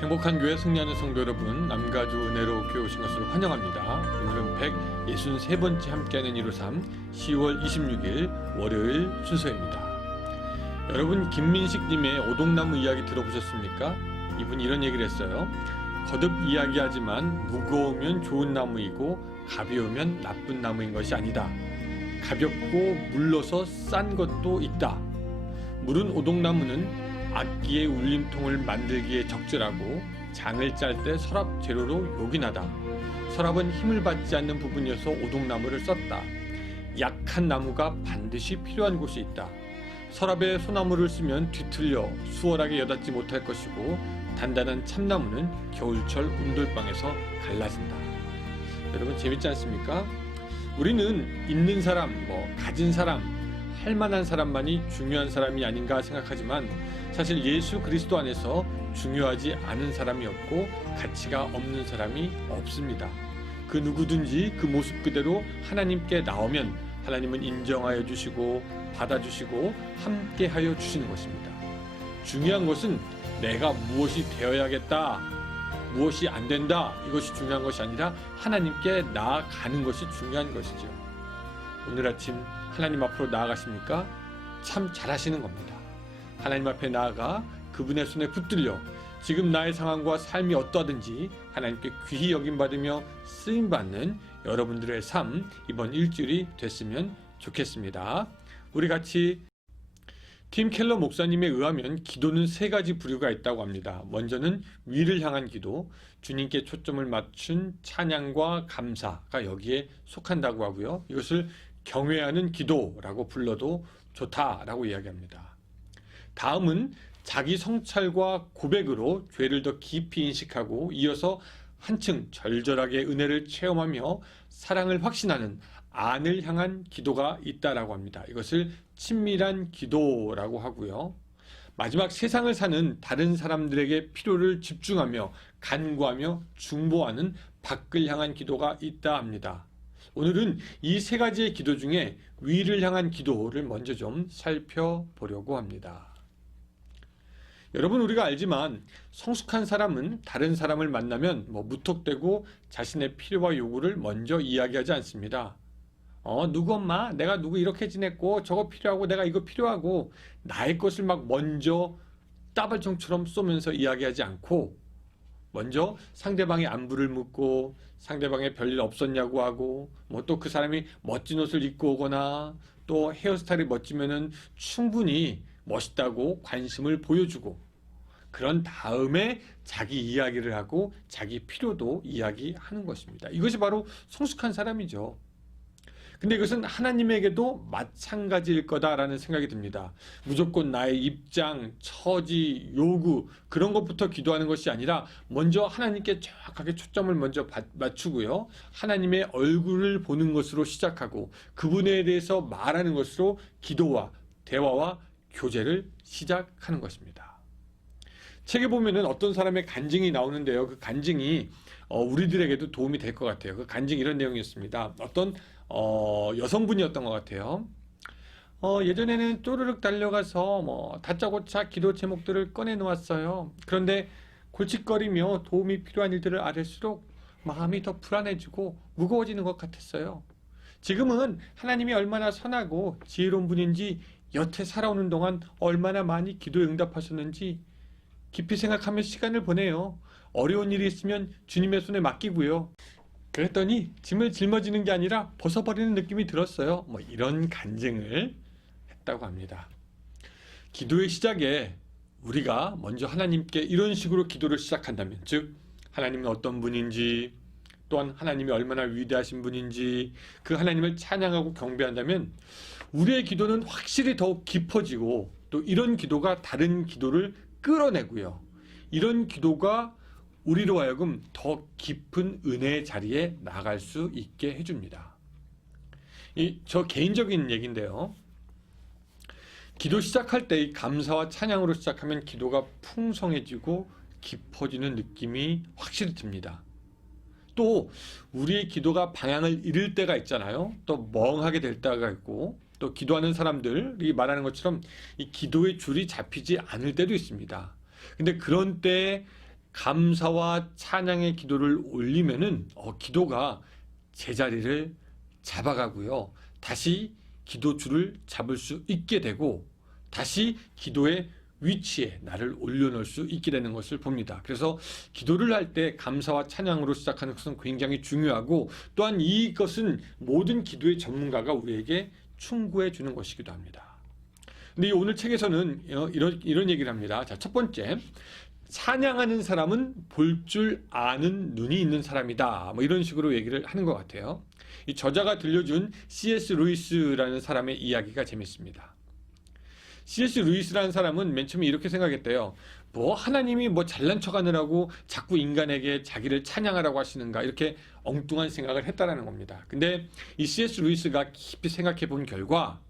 행복한 교회 승리하는 성도 여러분, 남가주 은혜로 교회 오신 것을 환영합니다. 오늘은 163번째 함께하는 153 10월 26일 월요일 순서입니다. 여러분, 김민식님의 오동나무 이야기 들어보셨습니까? 이분이 이런 얘기를 했어요. 거듭 이야기하지만 무거우면 좋은 나무이고 가벼우면 나쁜 나무인 것이 아니다. 가볍고 물러서 싼 것도 있다. 물은 오동나무는 악기의 울림통을 만들기에 적절하고 장을 짤 때 서랍 재료로 요긴하다. 서랍은 힘을 받지 않는 부분이어서 오동나무를 썼다. 약한 나무가 반드시 필요한 곳이 있다. 서랍에 소나무를 쓰면 뒤틀려 수월하게 여닫지 못할 것이고 단단한 참나무는 겨울철 온돌방에서 갈라진다. 여러분, 재밌지 않습니까? 우리는 있는 사람, 가진 사람, 할 만한 사람만이 중요한 사람이 아닌가 생각하지만 사실 예수 그리스도 안에서 중요하지 않은 사람이 없고 가치가 없는 사람이 없습니다. 그 누구든지 그 모습 그대로 하나님께 나오면 하나님은 인정하여 주시고 받아주시고 함께하여 주시는 것입니다. 중요한 것은 내가 무엇이 되어야겠다, 무엇이 안 된다, 이것이 중요한 것이 아니라 하나님께 나아가는 것이 중요한 것이죠. 오늘 아침 하나님 앞으로 나아가십니까? 참 잘하시는 겁니다. 하나님 앞에 나아가 그분의 손에 붙들려 지금 나의 상황과 삶이 어떠하든지 하나님께 귀히 여김받으며 쓰임받는 여러분들의 삶, 이번 일주일이 됐으면 좋겠습니다. 우리 같이 팀 켈러 목사님에 의하면 기도는 세 가지 부류가 있다고 합니다. 먼저는 위를 향한 기도, 주님께 초점을 맞춘 찬양과 감사가 여기에 속한다고 하고요. 이것을 경외하는 기도라고 불러도 좋다라고 이야기합니다. 다음은 자기 성찰과 고백으로 죄를 더 깊이 인식하고 이어서 한층 절절하게 은혜를 체험하며 사랑을 확신하는 안을 향한 기도가 있다라고 합니다. 이것을 친밀한 기도라고 하고요. 마지막 세상을 사는 다른 사람들에게 필요를 집중하며 간구하며 중보하는 밖을 향한 기도가 있다 합니다. 오늘은 이 세 가지의 기도 중에 위를 향한 기도를 먼저 좀 살펴보려고 합니다. 여러분, 우리가 알지만 성숙한 사람은 다른 사람을 만나면 무턱대고 자신의 필요와 요구를 먼저 이야기하지 않습니다. 누구 엄마, 내가 누구 이렇게 지냈고 저거 필요하고 내가 이거 필요하고 나의 것을 막 먼저 따발총처럼 쏘면서 이야기하지 않고 먼저 상대방의 안부를 묻고 상대방의 별일 없었냐고 하고 또 그 사람이 멋진 옷을 입고 오거나 또 헤어스타일이 멋지면은 충분히 멋있다고 관심을 보여주고 그런 다음에 자기 이야기를 하고 자기 필요도 이야기하는 것입니다. 이것이 바로 성숙한 사람이죠. 근데 이것은 하나님에게도 마찬가지일 거다라는 생각이 듭니다. 무조건 나의 입장, 처지, 요구 그런 것부터 기도하는 것이 아니라 먼저 하나님께 정확하게 초점을 먼저 맞추고요. 하나님의 얼굴을 보는 것으로 시작하고 그분에 대해서 말하는 것으로 기도와 대화와 교제를 시작하는 것입니다. 책에 보면은 어떤 사람의 간증이 나오는데요. 그 간증이 우리들에게도 도움이 될 것 같아요. 그 간증이 이런 내용이었습니다. 어떤 여성분이었던 것 같아요. 예전에는 쪼르륵 달려가서 다짜고짜 기도 제목들을 꺼내 놓았어요. 그런데 골칫거리며 도움이 필요한 일들을 알을수록 마음이 더 불안해지고 무거워지는 것 같았어요. 지금은 하나님이 얼마나 선하고 지혜로운 분인지 여태 살아오는 동안 얼마나 많이 기도에 응답하셨는지 깊이 생각하며 시간을 보내요. 어려운 일이 있으면 주님의 손에 맡기고요. 그랬더니 짐을 짊어지는 게 아니라 벗어버리는 느낌이 들었어요. 이런 간증을 했다고 합니다. 기도의 시작에 우리가 먼저 하나님께 이런 식으로 기도를 시작한다면, 즉 하나님은 어떤 분인지 또한 하나님이 얼마나 위대하신 분인지 그 하나님을 찬양하고 경배한다면 우리의 기도는 확실히 더욱 깊어지고 또 이런 기도가 다른 기도를 끌어내고요. 이런 기도가 우리로 하여금 더 깊은 은혜의 자리에 나갈 수 있게 해줍니다. 저 개인적인 얘기인데요. 기도 시작할 때 이 감사와 찬양으로 시작하면 기도가 풍성해지고 깊어지는 느낌이 확실히 듭니다. 또 우리의 기도가 방향을 잃을 때가 있잖아요. 또 멍하게 될 때가 있고 또 기도하는 사람들이 말하는 것처럼 이 기도의 줄이 잡히지 않을 때도 있습니다. 근데 그런 때 감사와 찬양의 기도를 올리면은 기도가 제자리를 잡아가고요. 다시 기도줄을 잡을 수 있게 되고 다시 기도의 위치에 나를 올려놓을 수 있게 되는 것을 봅니다. 그래서 기도를 할 때 감사와 찬양으로 시작하는 것은 굉장히 중요하고 또한 이것은 모든 기도의 전문가가 우리에게 충고해 주는 것이기도 합니다. 근데 오늘 책에서는 이런 얘기를 합니다. 자, 첫 번째, 찬양하는 사람은 볼 줄 아는 눈이 있는 사람이다. 뭐 이런 식으로 얘기를 하는 것 같아요. 이 저자가 들려준 C.S. 루이스라는 사람의 이야기가 재밌습니다. C.S. 루이스라는 사람은 맨 처음에 이렇게 생각했대요. 하나님이 잘난 척하느라고 자꾸 인간에게 자기를 찬양하라고 하시는가, 이렇게 엉뚱한 생각을 했다라는 겁니다. 근데 이 C.S. 루이스가 깊이 생각해 본 결과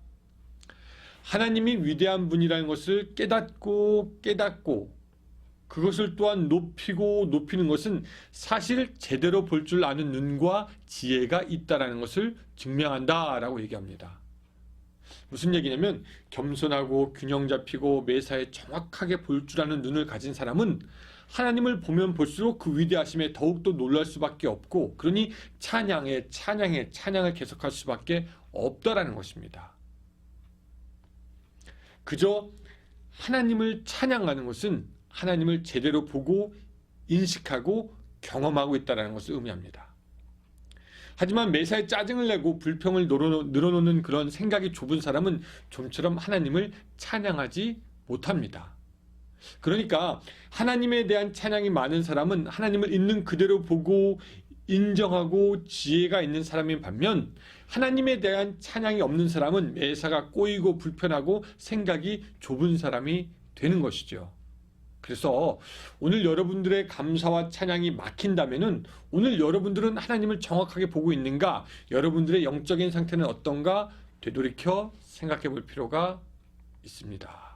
하나님이 위대한 분이라는 것을 깨닫고 그것을 또한 높이는 것은 사실 제대로 볼 줄 아는 눈과 지혜가 있다라는 것을 증명한다라고 얘기합니다. 무슨 얘기냐면 겸손하고 균형 잡히고 매사에 정확하게 볼 줄 아는 눈을 가진 사람은 하나님을 보면 볼수록 그 위대하심에 더욱더 놀랄 수밖에 없고, 그러니 찬양을 계속할 수밖에 없다라는 것입니다. 그저 하나님을 찬양하는 것은 하나님을 제대로 보고 인식하고 경험하고 있다는 것을 의미합니다. 하지만 매사에 짜증을 내고 불평을 늘어놓는 그런 생각이 좁은 사람은 좀처럼 하나님을 찬양하지 못합니다. 그러니까 하나님에 대한 찬양이 많은 사람은 하나님을 있는 그대로 보고 인정하고 지혜가 있는 사람인 반면, 하나님에 대한 찬양이 없는 사람은 매사가 꼬이고 불편하고 생각이 좁은 사람이 되는 것이죠. 그래서 오늘 여러분들의 감사와 찬양이 막힌다면은 오늘 여러분들은 하나님을 정확하게 보고 있는가, 여러분들의 영적인 상태는 어떤가 되돌이켜 생각해 볼 필요가 있습니다.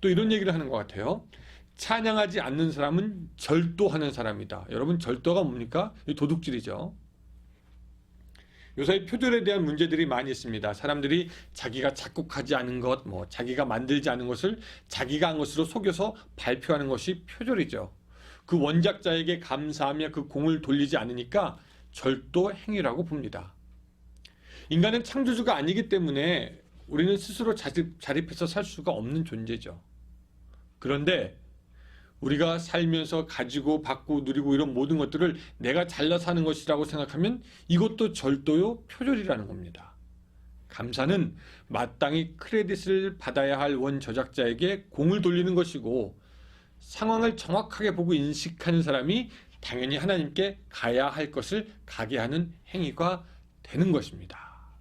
또 이런 얘기를 하는 것 같아요. 찬양하지 않는 사람은 절도하는 사람이다. 여러분, 절도가 뭡니까? 도둑질이죠. 요새 표절에 대한 문제들이 많이 있습니다. 사람들이 자기가 작곡하지 않은 것, 자기가 만들지 않은 것을 자기가 한 것으로 속여서 발표하는 것이 표절이죠. 그 원작자에게 감사하며 그 공을 돌리지 않으니까 절도 행위라고 봅니다. 인간은 창조주가 아니기 때문에 우리는 스스로 자립해서 살 수가 없는 존재죠. 그런데 우리가 살면서 가지고 받고 누리고 이런 모든 것들을 내가 잘나서 하는 것이라고 생각하면 이것도 절도요, 표절이라는 겁니다. 감사는 마땅히 크레딧을 받아야 할 원저작자에게 공을 돌리는 것이고, 상황을 정확하게 보고 인식하는 사람이 당연히 하나님께 가야 할 것을 가게 하는 행위가 되는 것입니다.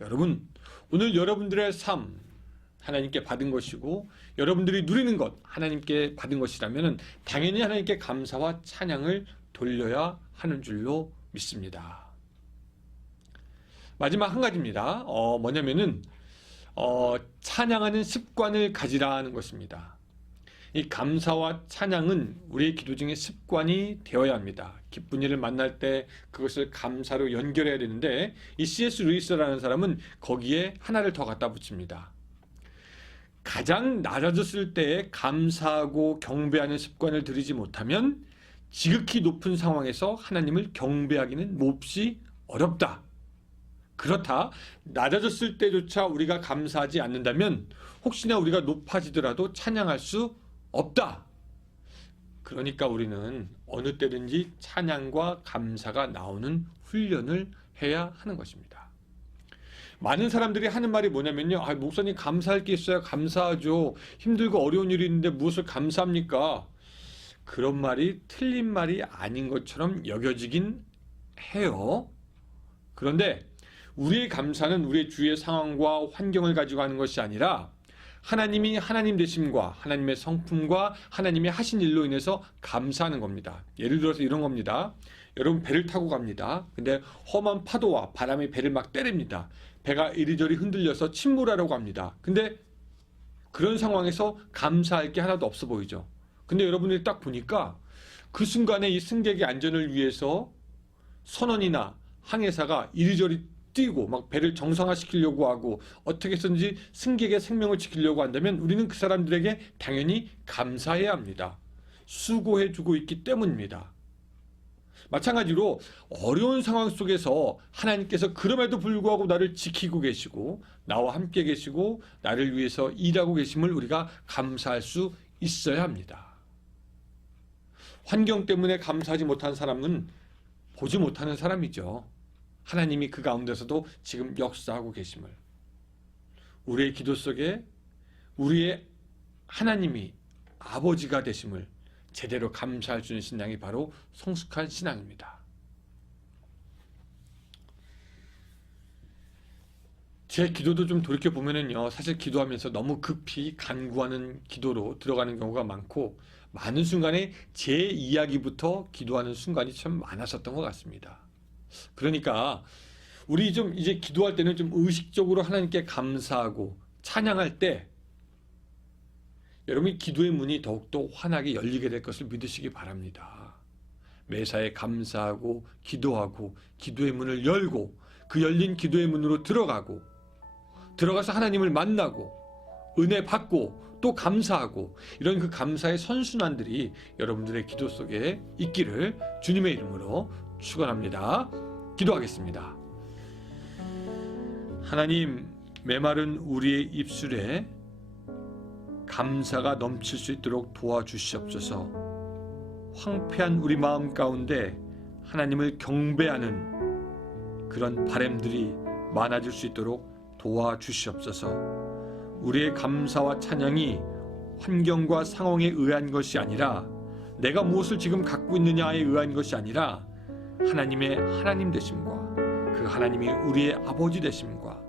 여러분, 오늘 여러분들의 삶 하나님께 받은 것이고 여러분들이 누리는 것 하나님께 받은 것이라면 당연히 하나님께 감사와 찬양을 돌려야 하는 줄로 믿습니다. 마지막 한 가지입니다. 뭐냐면은 찬양하는 습관을 가지라는 것입니다. 이 감사와 찬양은 우리의 기도 중에 습관이 되어야 합니다. 기쁜 일을 만날 때 그것을 감사로 연결해야 되는데, 이 C.S. 루이스라는 사람은 거기에 하나를 더 갖다 붙입니다. 가장 낮아졌을 때 감사하고 경배하는 습관을 들이지 못하면 지극히 높은 상황에서 하나님을 경배하기는 몹시 어렵다. 그렇다. 낮아졌을 때조차 우리가 감사하지 않는다면 혹시나 우리가 높아지더라도 찬양할 수 없다. 그러니까 우리는 어느 때든지 찬양과 감사가 나오는 훈련을 해야 하는 것입니다. 많은 사람들이 하는 말이 뭐냐면요. 목사님, 감사할 게 있어야 감사하죠. 힘들고 어려운 일이 있는데 무엇을 감사합니까? 그런 말이 틀린 말이 아닌 것처럼 여겨지긴 해요. 그런데 우리의 감사는 우리의 주위의 상황과 환경을 가지고 하는 것이 아니라 하나님이 하나님 되심과 하나님의 성품과 하나님이 하신 일로 인해서 감사하는 겁니다. 예를 들어서 이런 겁니다. 여러분, 배를 타고 갑니다. 근데 험한 파도와 바람이 배를 막 때립니다. 배가 이리저리 흔들려서 침몰하려고 합니다. 근데 그런 상황에서 감사할 게 하나도 없어 보이죠. 근데 여러분들이 딱 보니까 그 순간에 이 승객의 안전을 위해서 선원이나 항해사가 이리저리 뛰고 막 배를 정상화시키려고 하고 어떻게 해서든지 승객의 생명을 지키려고 한다면 우리는 그 사람들에게 당연히 감사해야 합니다. 수고해주고 있기 때문입니다. 마찬가지로 어려운 상황 속에서 하나님께서 그럼에도 불구하고 나를 지키고 계시고 나와 함께 계시고 나를 위해서 일하고 계심을 우리가 감사할 수 있어야 합니다. 환경 때문에 감사하지 못한 사람은 보지 못하는 사람이죠. 하나님이 그 가운데서도 지금 역사하고 계심을, 우리의 기도 속에 우리의 하나님이 아버지가 되심을 제대로 감사할 수 있는 신앙이 바로 성숙한 신앙입니다. 제 기도도 좀 돌이켜보면요, 사실 기도하면서 너무 급히 간구하는 기도로 들어가는 경우가 많고, 많은 순간에 제 이야기부터 기도하는 순간이 참 많았었던 것 같습니다. 그러니까 우리 좀 이제 기도할 때는 좀 의식적으로 하나님께 감사하고 찬양할 때 여러분이 기도의 문이 더욱더 환하게 열리게 될 것을 믿으시기 바랍니다. 매사에 감사하고 기도하고 기도의 문을 열고 그 열린 기도의 문으로 들어가서 하나님을 만나고 은혜 받고 또 감사하고 이런 그 감사의 선순환들이 여러분들의 기도 속에 있기를 주님의 이름으로 축원합니다. 기도하겠습니다. 하나님, 메마른 우리의 입술에 감사가 넘칠 수 있도록 도와주시옵소서. 황폐한 우리 마음 가운데 하나님을 경배하는 그런 바람들이 많아질 수 있도록 도와주시옵소서. 우리의 감사와 찬양이 환경과 상황에 의한 것이 아니라 내가 무엇을 지금 갖고 있느냐에 의한 것이 아니라 하나님의 하나님 되심과 그 하나님이 우리의 아버지 되심과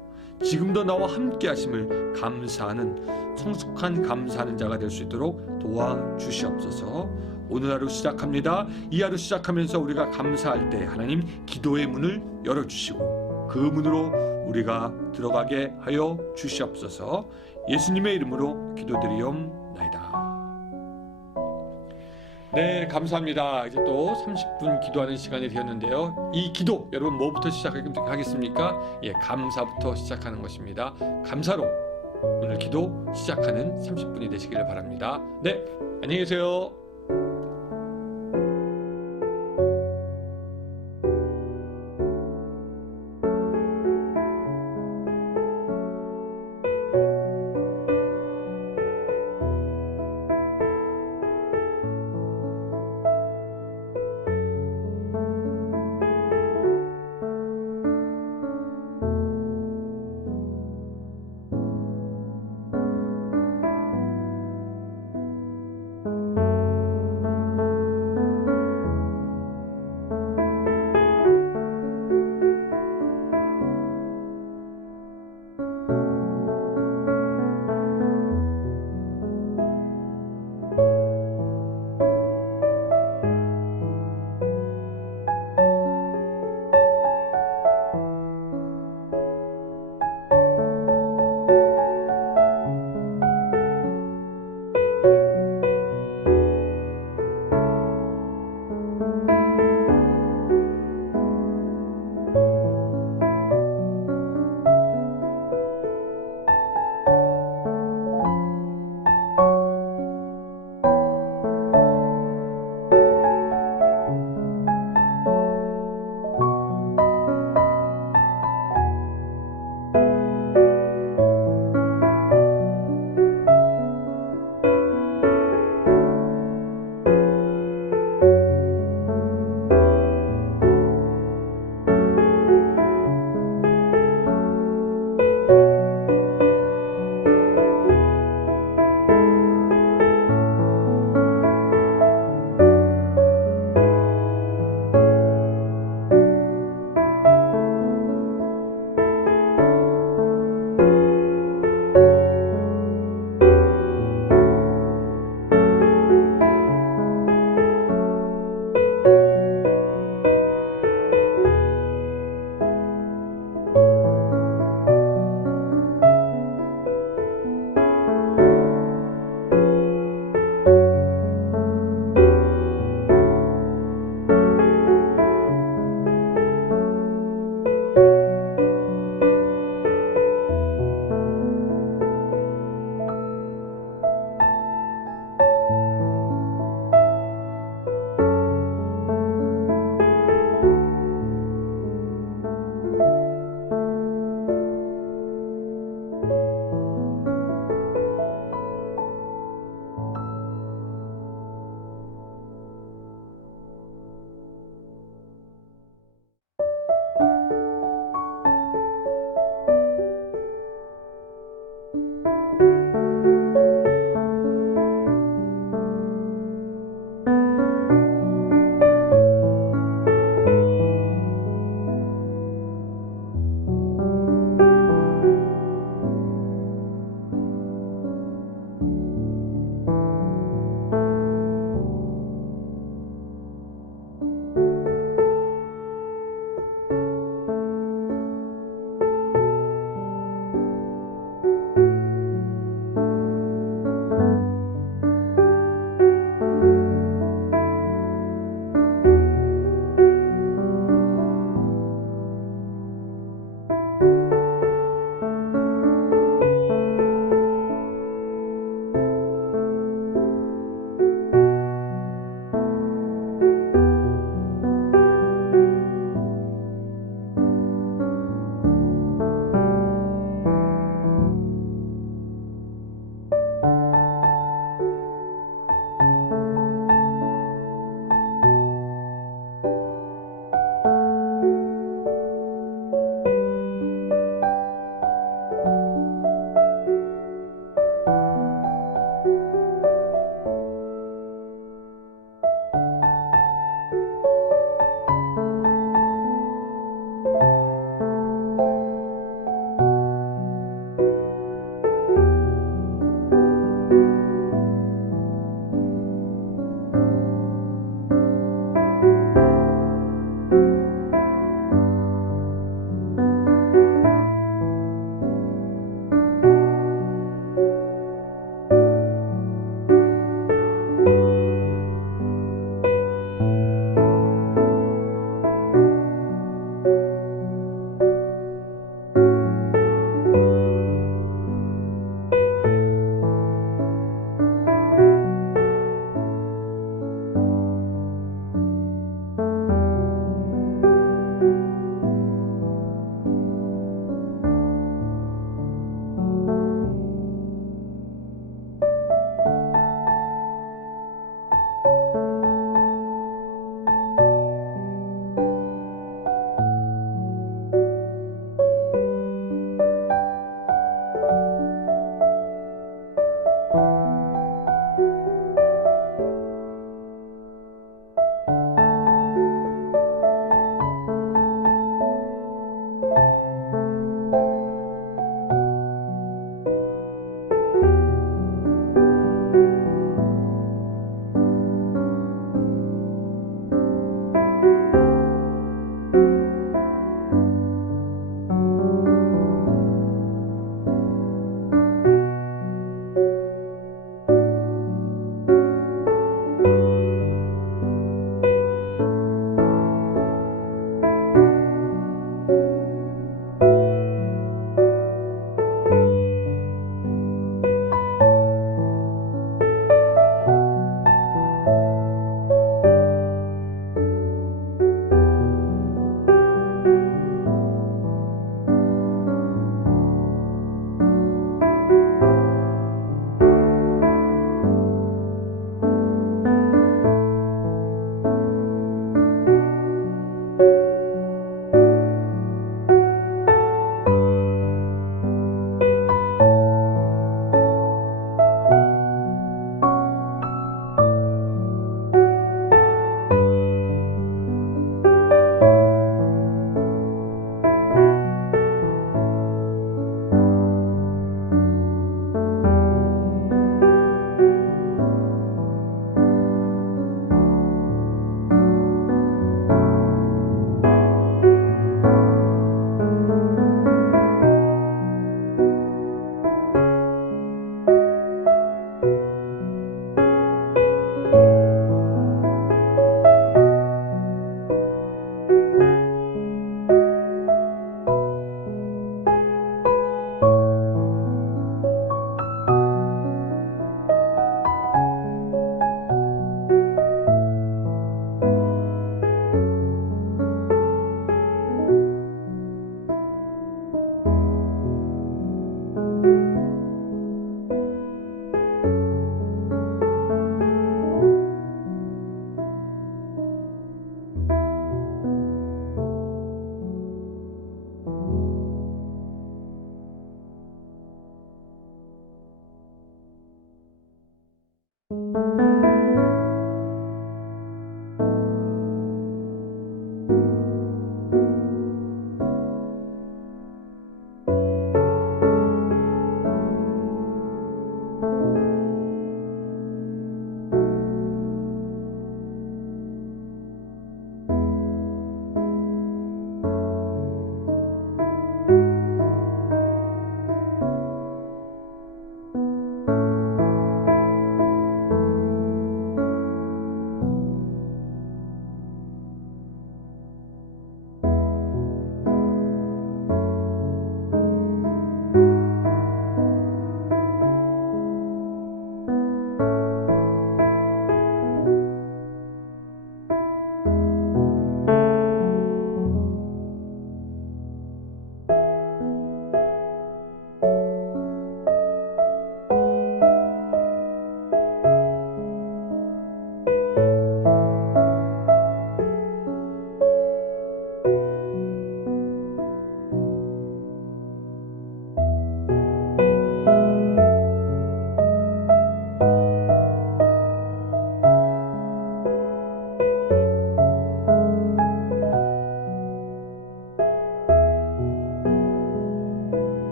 지금도 나와 함께 하심을 감사하는 성숙한 감사하는 자가 될 수 있도록 도와주시옵소서. 오늘 하루 시작합니다. 이 하루 시작하면서 우리가 감사할 때 하나님 기도의 문을 열어주시고 그 문으로 우리가 들어가게 하여 주시옵소서. 예수님의 이름으로 기도드리옵나이다. 네, 감사합니다. 이제 또 30분 기도하는 시간이 되었는데요. 이 기도 여러분 뭐부터 시작하겠습니까? 예, 감사부터 시작하는 것입니다. 감사로 오늘 기도 시작하는 30분이 되시기를 바랍니다. 네, 안녕히 계세요.